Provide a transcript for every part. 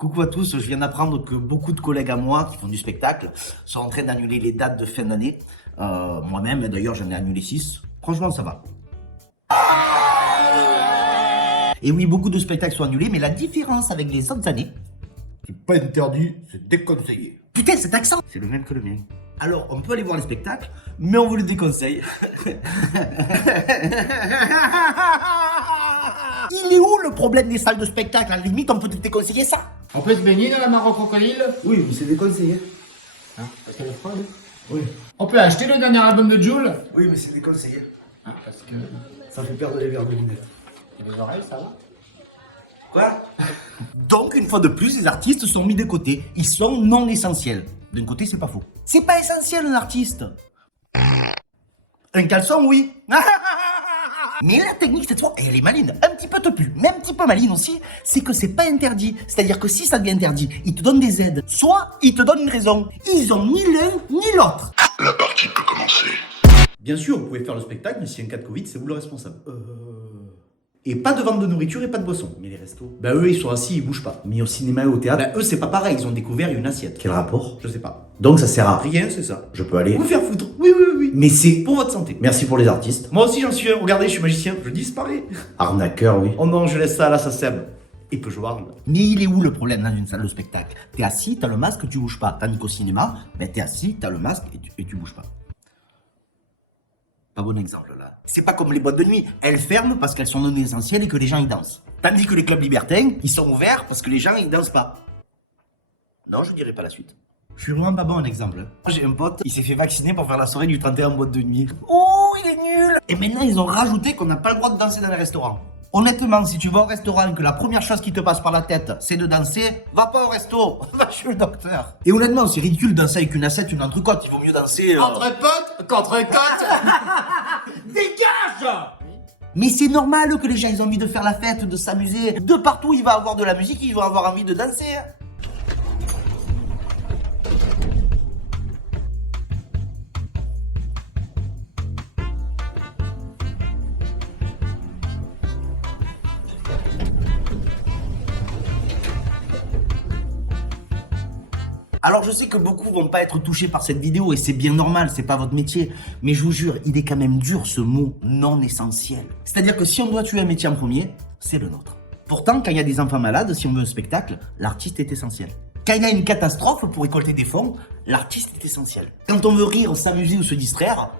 Coucou à tous, je viens d'apprendre que beaucoup de collègues à moi qui font du spectacle sont en train d'annuler les dates de fin d'année. Moi-même, d'ailleurs, j'en ai annulé 6. Franchement, ça va. Et oui, beaucoup de spectacles sont annulés, mais la différence avec les autres années, c'est pas interdit, c'est déconseillé. Putain, cet accent, c'est le même que le mien. Alors, on peut aller voir les spectacles, mais on vous le déconseille. Il est où le problème des salles de spectacle? À la limite, on peut te déconseiller ça. On peut se baigner dans la mare au crocodile? Oui, mais c'est déconseillé. Hein, parce qu'elle est froide. Oui. On peut acheter le dernier album de Jul? Oui, mais c'est déconseillé. Ah, parce que... Ça fait perdre les verres de lunettes. Et les oreilles, ça va? Quoi? Donc, une fois de plus, les artistes sont mis de côté. Ils sont non essentiels. D'un côté, c'est pas faux. C'est pas essentiel, un artiste. Un caleçon, oui. Mais la technique, cette fois, elle est maline. Un petit peu topue, mais un petit peu maline aussi, c'est que c'est pas interdit. C'est-à-dire que si ça devient interdit, ils te donnent des aides. Soit ils te donnent une raison. Ils ont ni l'un ni l'autre. La partie peut commencer. Bien sûr, vous pouvez faire le spectacle, mais s'il y a un cas de Covid, c'est vous le responsable. Et pas de vente de nourriture et pas de boisson. Mais les restos, bah eux ils sont assis, ils bougent pas. Mais au cinéma et au théâtre, bah eux c'est pas pareil, ils ont découvert une assiette. Quel rapport? Je sais pas. Donc ça sert à rien, c'est ça. Je peux aller vous faire foutre. Oui, oui, oui. Mais c'est pour votre santé. Merci pour les artistes. Moi aussi j'en suis un. Regardez, je suis magicien. Je disparais. Arnaqueur, oui. Oh non, je laisse ça à la SACEM. Et peu je parle. Mais il est où le problème dans une salle de spectacle? T'es assis, t'as le masque, tu bouges pas. Tandis qu'au cinéma, bah t'es assis, t'as le masque et tu bouges pas. Pas bon exemple là. C'est pas comme les boîtes de nuit. Elles ferment parce qu'elles sont non essentielles et que les gens y dansent. Tandis que les clubs libertins, ils sont ouverts parce que les gens y dansent pas. Non, je dirais pas la suite. Je suis vraiment pas bon en exemple. J'ai un pote, il s'est fait vacciner pour faire la soirée du 31 en boîte de nuit. Oh, il est nul! Et maintenant, ils ont rajouté qu'on n'a pas le droit de danser dans les restaurants. Honnêtement, si tu vas au restaurant et que la première chose qui te passe par la tête, c'est de danser, va pas au resto, va chez le docteur. Et honnêtement, c'est ridicule de danser avec une assiette, une entrecôte, il vaut mieux danser... Entre potes, contre côte. Dégage! Mais c'est normal que les gens ils ont envie de faire la fête, de s'amuser. De partout, il va avoir de la musique, ils vont avoir envie de danser. Alors je sais que beaucoup vont pas être touchés par cette vidéo et c'est bien normal, c'est pas votre métier. Mais je vous jure, il est quand même dur ce mot non essentiel. C'est-à-dire que si on doit tuer un métier en premier, c'est le nôtre. Pourtant, quand il y a des enfants malades, si on veut un spectacle, l'artiste est essentiel. Quand il y a une catastrophe pour récolter des fonds, l'artiste est essentiel. Quand on veut rire, s'amuser ou se distraire,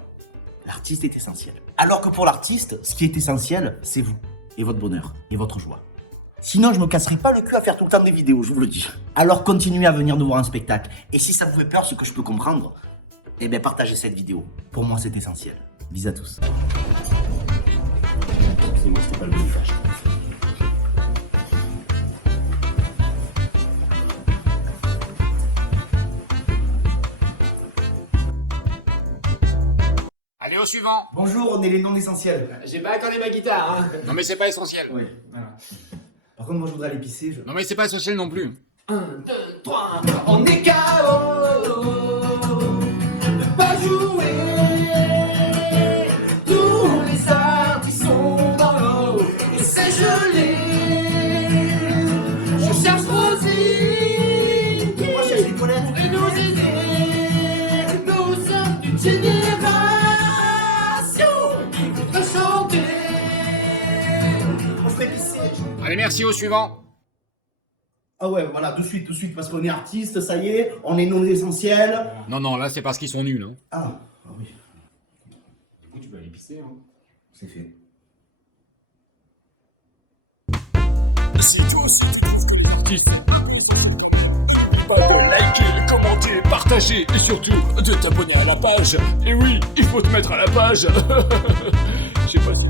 l'artiste est essentiel. Alors que pour l'artiste, ce qui est essentiel, c'est vous, et votre bonheur, et votre joie. Sinon, je me casserai pas le cul à faire tout le temps des vidéos, je vous le dis. Alors continuez à venir nous voir un spectacle. Et si ça vous fait peur, ce que je peux comprendre, eh bien partagez cette vidéo. Pour moi, c'est essentiel. Bisous à tous. Excusez-moi, c'était pas le bon message. Allez, au suivant. Bonjour, on est les non essentiels. J'ai pas accordé ma guitare, hein. Non mais c'est pas essentiel. Oui, voilà. Par contre, moi, je voudrais aller pisser. Non mais c'est pas essentiel non plus. 1, 2, 3, on est KO. Ne pas jouer. Tous les artistes sont dans l'eau et c'est gelé. Je cherche Rosie Moi, je cherche les toilettes. et nous aider. Nous sommes une génération qui voudrait chanter. On se fait pisser. Allez, merci, au suivant. Ah ouais, voilà, de suite, parce qu'on est artiste, ça y est, on est non essentiel. Non, non, là c'est parce qu'ils sont nuls, hein. Ah oui, Du coup, tu peux aller pisser, hein. c'est fait. C'est tout. Likez, commentez, partagez et surtout de t'abonner à la page. Et oui, il faut te mettre à la page. Je sais pas si...